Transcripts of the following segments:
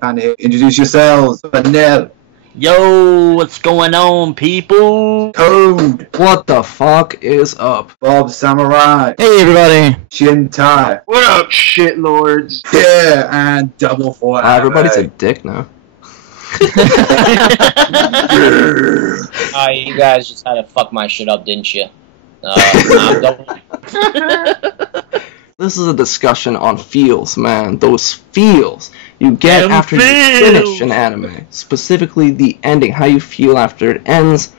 Panda here. Introduce yourselves. Vanilla. Yo, what's going on, people? Code. What the fuck is up? Bob Samurai. Hey, everybody. Shintai. What up, shitlords? Yeah, and Double Four. Everybody's a dick now. You guys just had to fuck my shit up, didn't you? I'm double. This is a discussion on feels, man. Those feels you get after you finish an anime. Specifically, the ending, how you feel after it ends.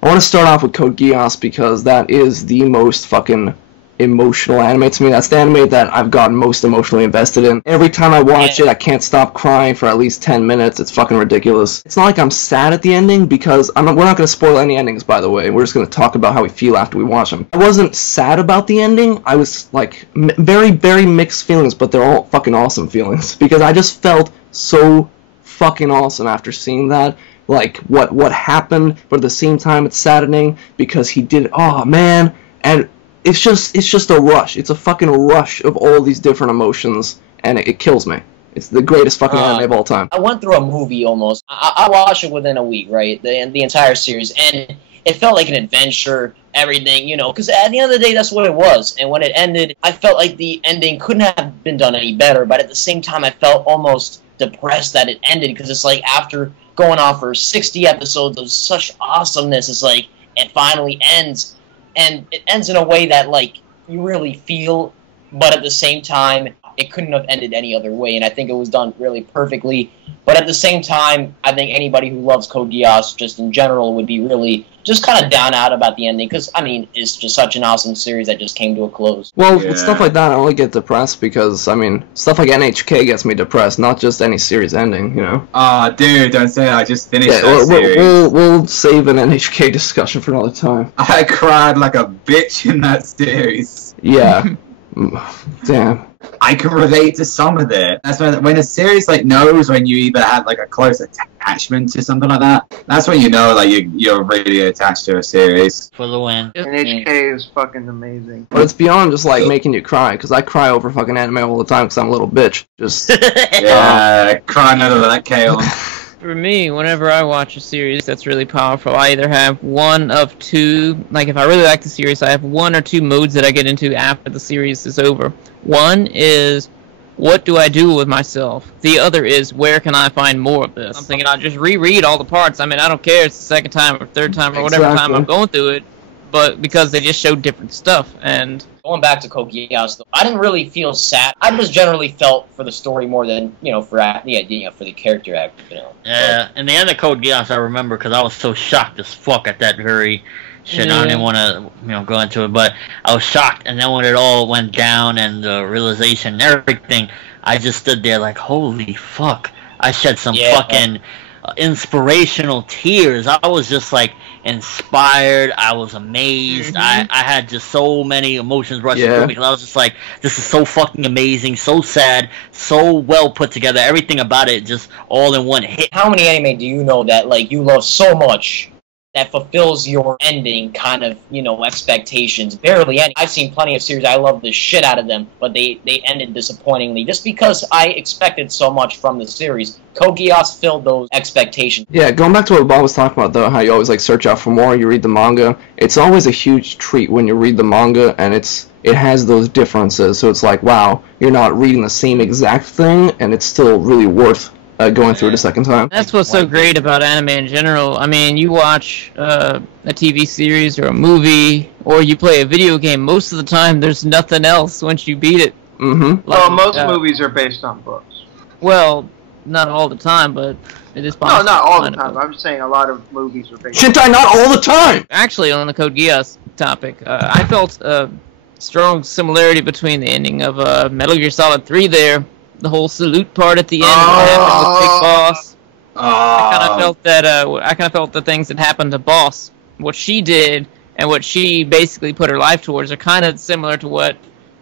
I want to start off with Code Geass because that is the most fucking emotional anime to me. That's the anime that I've gotten most emotionally invested in. Every time I watch it, I can't stop crying for at least 10 minutes. It's fucking ridiculous. It's not like I'm sad at the ending because we're not going to spoil any endings, by the way. We're just going to talk about how we feel after we watch them. I wasn't sad about the ending. I was like very, very mixed feelings, but they're all fucking awesome feelings because I just felt so fucking awesome after seeing that. Like what happened, but at the same time it's saddening because he did it. Oh man, and it's just a rush. It's a fucking rush of all these different emotions, and it kills me. It's the greatest fucking anime of all time. I went through a movie almost. I watched it within a week, right? The entire series, and it felt like an adventure, everything, you know, because at the end of the day, that's what it was. And when it ended, I felt like the ending couldn't have been done any better, but at the same time, I felt almost depressed that it ended, because it's like after going on for 60 episodes of such awesomeness, it's like it finally ends. And it ends in a way that, like, you really feel, but at the same time, it couldn't have ended any other way, and I think it was done really perfectly. But at the same time, I think anybody who loves Code Geass, just in general, would be really just kind of down out about the ending, because, I mean, it's just such an awesome series that just came to a close. Well, with stuff like that, I only get depressed because, I mean, stuff like NHK gets me depressed, not just any series ending, you know? Aw, dude, don't say that. I just finished that series. We'll save an NHK discussion for another time. I cried like a bitch in that series. Yeah. Damn. I can relate to some of it. That's when a series like knows when you either have like a close attachment to something like that. That's when you know like you're really attached to a series. For the win. NHK is fucking amazing. But it's beyond just like making you cry, because I cry over fucking anime all the time because I'm a little bitch. Just yeah, crying over that chaos. For me, whenever I watch a series that's really powerful, I either have one of two, like if I really like the series, I have one or two modes that I get into after the series is over. One is, what do I do with myself? The other is, where can I find more of this? I'm thinking I'll just reread all the parts. I mean, I don't care if it's the second time or third time or whatever time I'm going through it, but because they just show different stuff. And going back to Code Geass, though, I didn't really feel sad. I just generally felt for the story more than, you know, for the idea, for the character act, you know. Yeah, in the end of Code Geass, I remember because I was so shocked as fuck at that very shit. I didn't want to, you know, go into it, but I was shocked. And then when it all went down and the realization and everything, I just stood there like, holy fuck! I shed some fucking inspirational tears. I was just like inspired. I was amazed. I had just so many emotions rushing through me because I was just like, this is so fucking amazing, so sad, so well put together. Everything about it just all in one hit. How many anime do you know that like you love so much that fulfills your ending kind of, you know, expectations? Barely any. I've seen plenty of series, I love the shit out of them, but they ended disappointingly just because I expected so much from the series. Code Geass filled those expectations. Yeah, going back to what Bob was talking about, though, how you always like search out for more, you read the manga. It's always a huge treat when you read the manga, and it has those differences, so it's like, wow, you're not reading the same exact thing, and it's still really worth going through it a second time. That's what's so great about anime in general. I mean, you watch a TV series or a movie, or you play a video game, most of the time there's nothing else once you beat it. Mm-hmm. Well, most movies are based on books. Well, not all the time, but it is possible. No, not all the time. I'm just saying a lot of movies are based Shintai, not all the time! Actually, on the Code Geass topic, I felt a strong similarity between the ending of Metal Gear Solid 3 there. The whole salute part at the end, what happened with Big Boss. I kind of felt that. I kind of felt the things that happened to Boss, what she did, and what she basically put her life towards, are kind of similar to what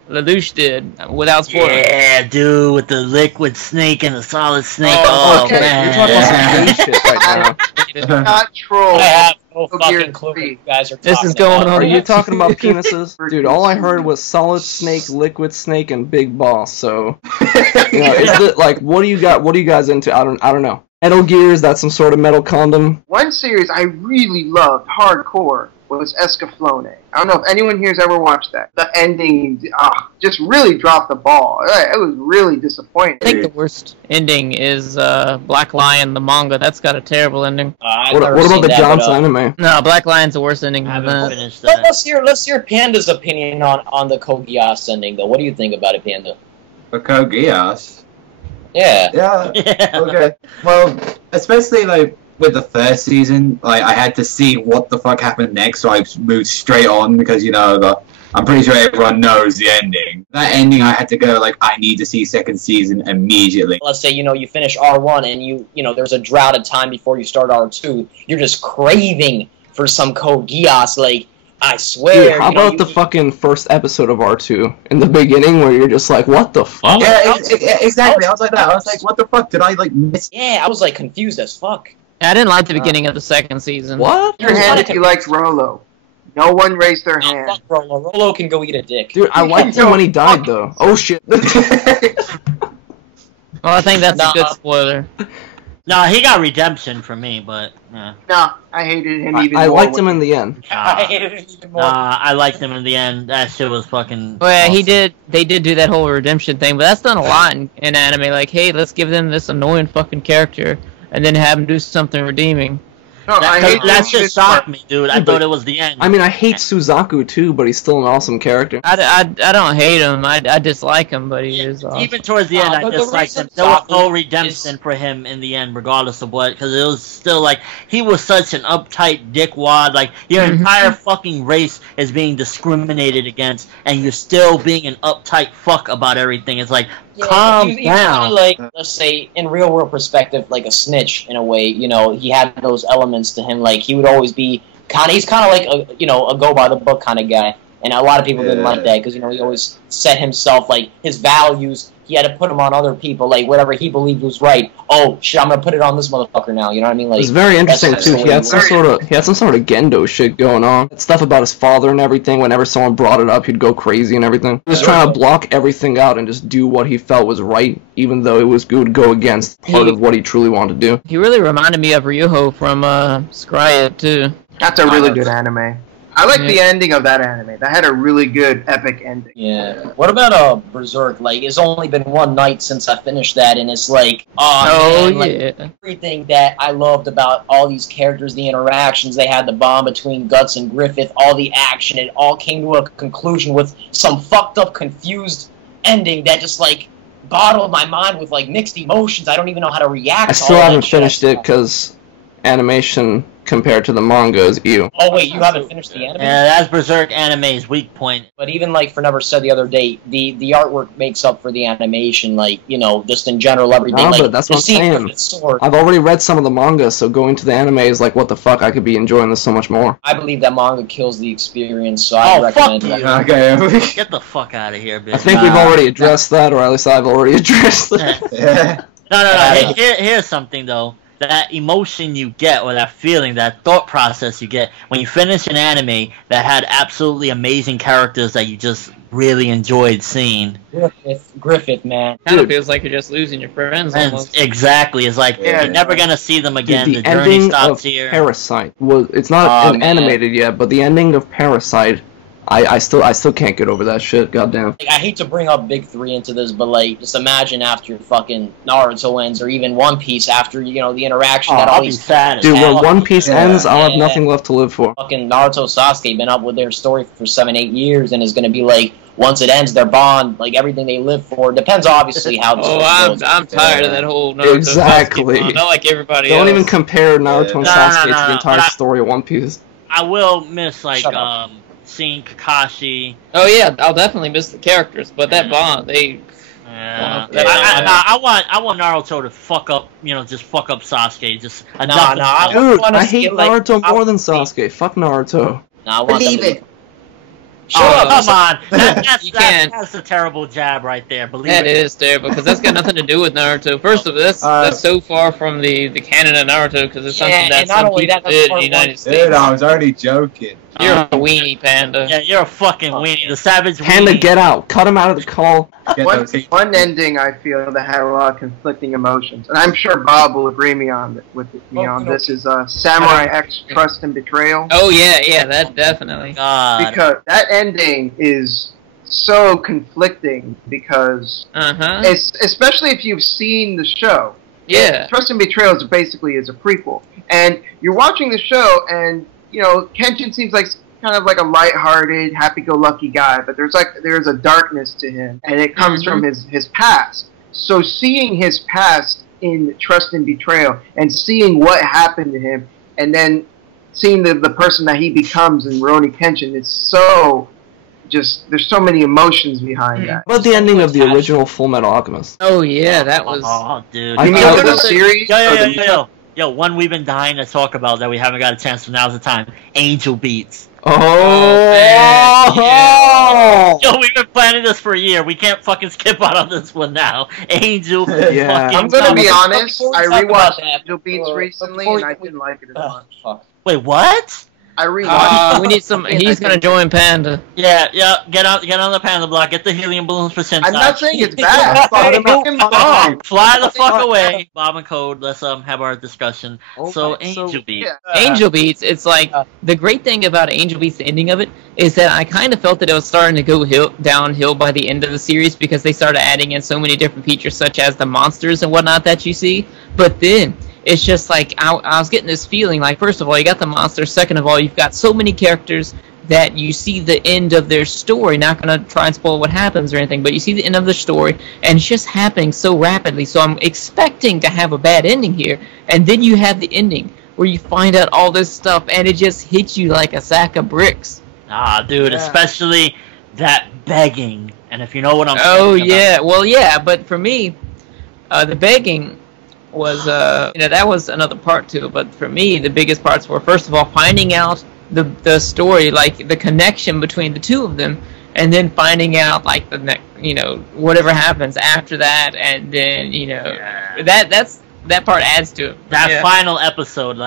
Lelouch did, without spoiling. Yeah, dude, with the liquid snake and the solid snake. Oh, okay. Man. You're talking about some shit right now. Not troll. I have no no fucking clue what you guys are talking This is going about. on. Are you talking about penises? Dude, all I heard was Solid Snake, Liquid Snake, and Big Boss, so... You know, is it, like, what do you guys into? I don't know. Metal Gear, is that some sort of metal condom? One series I really loved, hardcore, was Escaflowne. I don't know if anyone here's ever watched that. The ending just really dropped the ball. It was really disappointing. I think the worst ending is Black Lion, the manga. That's got a terrible ending. What about the Johnson anime? No, Black Lion's the worst ending. I than haven't that. finished that. Let's hear Panda's opinion on the Code Geass ending, though. What do you think about it, Panda? For Code Geass. Yeah. Yeah. Okay. Well, especially like with the first season, like I had to see what the fuck happened next, so I moved straight on because I'm pretty sure everyone knows the ending. That ending, I had to go like I need to see second season immediately. Let's say you finish R1 and you there's a drought of time before you start R2. You're just craving for some Code Geass, like. I swear. Dude, how about the fucking first episode of R2 in the beginning where you're just like, what the fuck? Yeah, exactly. I was like that. I was like, what the fuck? Did I like miss? Yeah, I was like confused as fuck. I didn't like the beginning of the second season. What? Your hand if you liked Rolo. No one raised their hand. Fuck Rolo. Rolo can go eat a dick. Dude, I liked him when he died, though. Oh, shit. Well, I think that's a good spoiler. No, he got redemption for me, but yeah. No, I hated him even more. I liked him in the end. I hated it even more. I liked him in the end. That shit was fucking. Well, yeah, awesome. they did do that whole redemption thing, but that's done a lot in anime. Like, hey, let's give them this annoying fucking character, and then have them do something redeeming. No, I hate That him shit even shocked more. me, dude. I thought it was the end. I mean, I hate Suzaku, too, but he's still an awesome character. I don't hate him. I dislike him, but he is awesome. Even towards the end, I but the disliked him. reason There was no Zaku redemption is- for him in the end, regardless of what, because it was still like he was such an uptight dickwad. Like your entire fucking race is being discriminated against, and you're still being an uptight fuck about everything. It's like calm he was down. kinda like, let's say, in real world perspective, like a snitch in a way. He had those elements to him. Like he would always be he's kind of like a go by the book kind of guy. And a lot of people didn't like that because he always set himself like his values. He had to put them on other people, like whatever he believed was right. Oh shit, I'm gonna put it on this motherfucker now. You know what I mean? Like It was very interesting that's too. the He had some way sort of Gendo shit going on. Stuff about his father and everything. Whenever someone brought it up, he'd go crazy and everything. He was trying to block everything out and just do what he felt was right, even though it was good to go against part of what he truly wanted to do. He really reminded me of Ryuho from Scrya too. That's a really good anime. I like the ending of that anime. That had a really good, epic ending. Yeah. What about Berserk? Like, it's only been one night since I finished that, and it's like, oh man, like, everything that I loved about all these characters, the interactions they had, the bond between Guts and Griffith, all the action, it all came to a conclusion with some fucked up, confused ending that just like bottled my mind with like mixed emotions. I don't even know how to react. I still haven't finished it because animation compared to the manga is ew. Oh wait, you haven't finished the anime? Yeah, that's Berserk anime's weak point. But even like Fornever said the other day, the artwork makes up for the animation, like, just in general everything. No, like, but that's what I'm saying. Sword, I've already read some of the manga, so going to the anime is like, what the fuck, I could be enjoying this so much more. I believe that manga kills the experience, so I recommend fuck that. Okay. Get the fuck out of here, bitch. I think we've already addressed that, or at least I've already addressed that. Yeah. No. Here's something though. That emotion you get, or that feeling, that thought process you get when you finish an anime that had absolutely amazing characters that you just really enjoyed seeing. Griffith, man. Kind of feels like you're just losing your friends almost. Exactly. It's like you're never gonna see them again. Dude, the the journey ending stops of here. Parasite it's not animated yet, but the ending of Parasite, I still can't get over that shit. Goddamn. Like, I hate to bring up Big Three into this, but like, just imagine after fucking Naruto ends, or even One Piece after the interaction that all I'll be these sad. Dude, when One Piece ends, I'll have Yeah. nothing left to live for. fucking Naruto Sasuke been up with their story for 7-8 years, and is gonna be like, once it ends, their bond, like everything they live for, depends obviously how. The story goes. I'm tired of that whole Naruto Exactly. Sasuke bond. Not like everybody Don't else. even compare Naruto and No, Sasuke no, to the no, entire but story of One Piece. I will miss like Shut up. seeing Kakashi. Oh yeah, I'll definitely miss the characters, but that bond, they. Yeah. Yeah. I want Naruto to fuck up, just fuck up Sasuke. Just enough. Dude, wanna I see hate it, like, Naruto more than Sasuke. Fuck Naruto. Nah, I want them to- Come on, You can't. that's a terrible jab right there. Believe That it. is terrible, because that's got nothing to do with Naruto. First of all, that's so far from the canon of Naruto, because it's something that and not some only people that, did in part the United one. States. Dude, I was already joking. You're a weenie, Panda. Yeah, you're a fucking weenie. The savage Panda, weenie. get out. Cut him out of the call. Get One, those heat- one ending I feel that had a lot of conflicting emotions, and I'm sure Bob will agree with me on this, is Samurai X Trust and Betrayal. Oh, yeah, that definitely. God. Because that ending is so conflicting, because especially if you've seen the show. Yeah. Trust and Betrayal is basically a prequel, and you're watching the show, and Kenshin seems like kind of like a lighthearted, happy-go-lucky guy, but there's a darkness to him, and it comes from his past. So seeing his past in Trust and Betrayal, and seeing what happened to him, and then seeing the person that he becomes in Rurouni Kenshin, it's so there's so many emotions behind that. What about the ending of the original Full Metal Alchemist? Oh, yeah, that was... Oh, dude. I You mean thought- for the series? Yo, one we've been dying to talk about that we haven't got a chance, so now's the time. Angel Beats. Oh! man, Yo, we've been planning this for a year. We can't fucking skip out on this one now. Angel Yeah. fucking... I'm gonna be Before honest, we I talk about rewatched that, Angel Beats recently, before and I we- didn't like it as much. Fuck. Wait, what? I rewatched it. we need some... He's gonna join Panda. Yeah, get on the panda block. Get the helium balloons for Sensei. I'm not saying it's bad. It's fucking bomb. Fly the fuck away, Bob and Code. Let's have our discussion. So Angel Beats. Yeah. Angel Beats, it's like, the great thing about Angel Beats, the ending of it, is that I kind of felt that it was starting to go downhill by the end of the series, because they started adding in so many different features, such as the monsters and whatnot that you see. But then, it's just like, I was getting this feeling, like, first of all, you got the monsters, second of all, you've got so many characters that you see the end of their story. Not going to try and spoil what happens or anything, but you see the end of the story, and it's just happening so rapidly, so I'm expecting to have a bad ending here, and then you have the ending, where you find out all this stuff, and it just hits you like a sack of bricks. Ah, dude, Yeah. especially that begging. And if you know what I'm Oh, talking yeah. Well, yeah, but for me, the begging was, that was another part to it, but for me, the biggest parts were, first of all, finding out the story, like, the connection between the two of them, and then finding out, like, whatever happens after that, and then, that part adds to it. That final episode,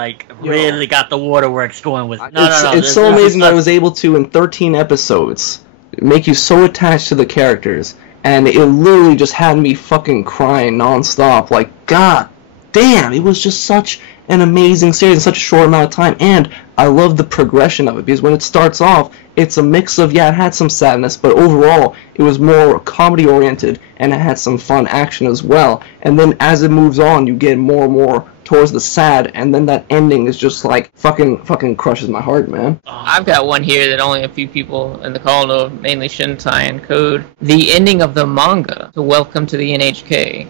really got the waterworks going with. No. It's so amazing that I was able to, in 13 episodes, make you so attached to the characters, and it literally just had me fucking crying nonstop. Like, god damn, it was just such an amazing series in such a short amount of time, and I love the progression of it, because when it starts off, it's a mix of, it had some sadness, but overall, it was more comedy-oriented, and it had some fun action as well, and then as it moves on, you get more and more towards the sad, and then that ending is just like, fucking crushes my heart, man. I've got one here that only a few people in the call know, mainly Shintai and Code. The ending of the manga, to Welcome to the NHK.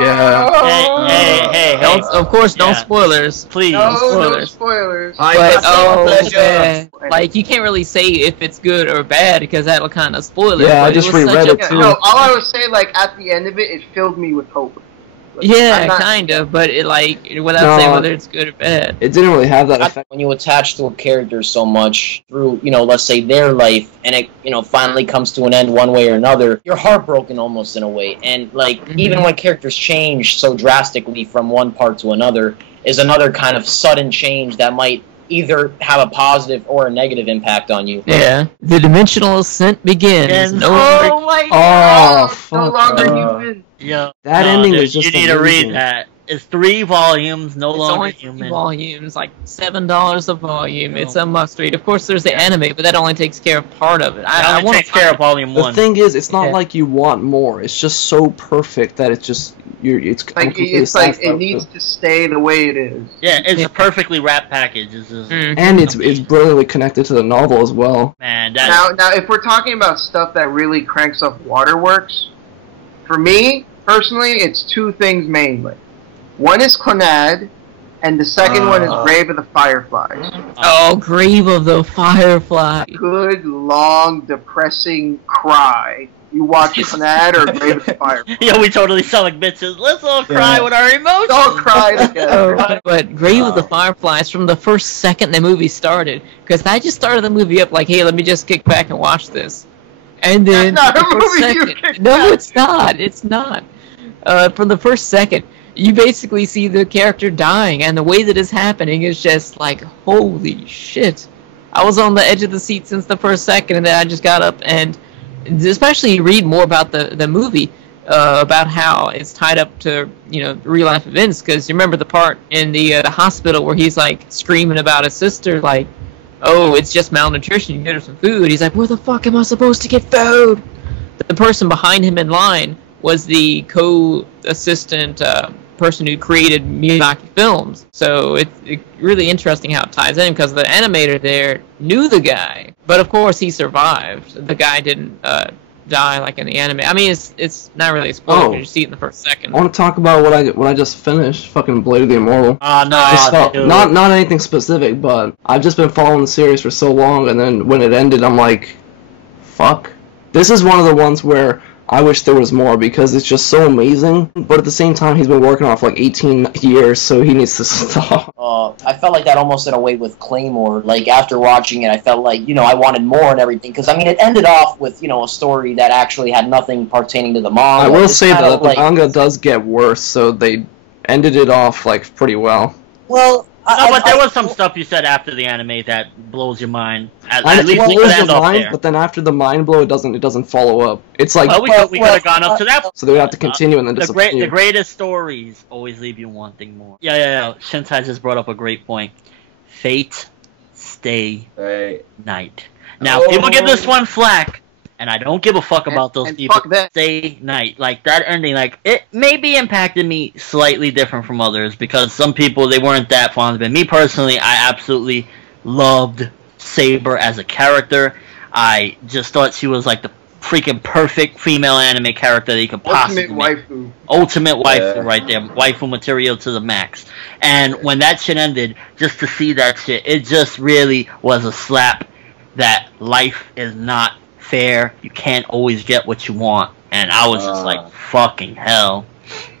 Yeah. Hey. Of course, no Yeah. spoilers. Please. No spoilers. spoilers. But, like, you can't really say if it's good or bad, because that'll kind of spoil it. Yeah, I but just it was reread such it a- too. No, all I would say, at the end of it, it filled me with hope. Yeah, I'm not- kind of, but it, without saying No. whether it's good or bad. It didn't really have that effect. When you attach to a character so much through, let's say their life, and it, finally comes to an end one way or another, you're heartbroken almost in a way. And, even when characters change so drastically from one part to another, is another kind of sudden change that might either have a positive or a negative impact on you. Yeah. The dimensional ascent begins. And- No Oh my Oh, god! fuck. No longer human. Yo, That no, ending dude, was just you need to amazing. read that. It's 3 volumes, no It's longer only 3 human. volumes, like $7 a volume. It's a must read. Of course, there's the anime, but that only takes care of part of it. That I only want takes care of volume The 1. thing is, it's not Yeah. like you want more. It's just so perfect that it's just I'm completely It's like satisfied it with needs to stay the way it is. Yeah, it's Yeah. a perfectly wrapped package. It's just, And it's brilliantly connected to the novel as well. man, that Now, if we're talking about stuff that really cranks up waterworks, for me personally, it's 2 things mainly. One is Clannad, and the second one is Grave of the Fireflies. Oh, Grave of the Firefly. Good, long, depressing cry You watch Clannad or Grave of the Firefly. Yeah, we totally sound like bitches. Let's all cry with our emotions. Let's all cry together. But Grave of the Fireflies, from the first second the movie started, because I just started the movie up like, hey, let me just kick back and watch this. And then That's not the a first movie you second, kick no, back. it's not. It's not. From the first second, you basically see the character dying, and the way that it's happening is just like, holy shit. I was on the edge of the seat since the first second, and then I just got up, and especially read more about the movie, about how it's tied up to, you know, real life events, because you remember the part in the hospital where he's like screaming about his sister, like, oh, it's just malnutrition, you get her some food. He's like, where the fuck am I supposed to get food? The person behind him in line was the co-assistant person who created Miyazaki films. So it's really interesting how it ties in, because the animator there knew the guy, but of course he survived. The guy didn't die like in the anime. I mean, it's not really a spoiler because you see it in the first second. I want to talk about what I just finished. Fucking Blade of the Immortal. Not anything specific, but I've just been following the series for so long, and then when it ended, I'm like, fuck. This is one of the ones where I wish there was more, because it's just so amazing, but at the same time, he's been working on it for like 18 years, so he needs to stop. I felt like that almost in a way with Claymore. Like, after watching it, I felt like, you know, I wanted more and everything, because, I mean, it ended off with, you know, a story that actually had nothing pertaining to the manga. I will say kinda that the manga does get worse, so they ended it off, like, pretty well. Well, No, but there was some stuff you said after the anime that blows your mind. At least It we could blows end your off mind, there. but then after the mind blow, it doesn't follow up. It's like, Well, we could have gone up to that. so they would have to continue and then disappear. The greatest stories always leave you wanting more. Yeah. Shintai just brought up a great point. Fate, stay, night. Now, people give this one flack, and I don't give a fuck about those people. Fuck that. Stay night. Like, that ending, like, it maybe impacted me slightly different from others, because some people, they weren't that fond of it. Me, personally, I absolutely loved Saber as a character. I just thought she was, like, the freaking perfect female anime character that you could possibly make. Waifu. Ultimate waifu right there. Waifu material to the max. And when that shit ended, just to see that shit, it just really was a slap that life is not fair. You can't always get what you want. And I was just like, fucking hell.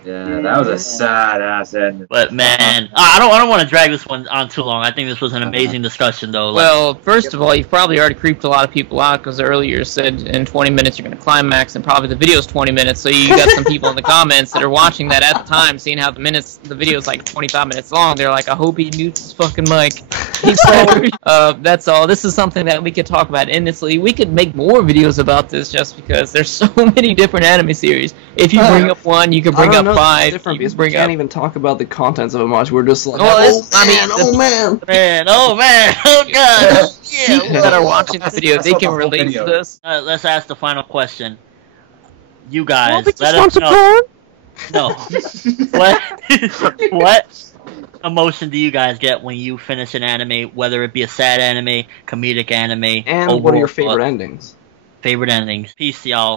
Yeah, that was a sad ass ending. But man, I don't want to drag this one on too long. I think this was an amazing discussion, though. Well, first of all, you've probably already creeped a lot of people out, because earlier you said in 20 minutes you're going to climax, and probably the video's 20 minutes, so you got some people in the comments that are watching that at the time, seeing how the video's like 25 minutes long. They're like, I hope he mutes his fucking mic. That's all. This is something that we could talk about endlessly. We could make more videos about this, just because there's so many different anime series. If you bring up one, you can bring up 5. Different, because we can't even talk about the contents of it much. We're just like, oh man, oh god, yeah. People that are watching the video, they can relate to this. Let's ask the final question. You guys, Let let us know. No. What emotion do you guys get when you finish an anime, whether it be a sad anime, comedic anime, and what are your favorite endings? Favorite endings. Peace, y'all.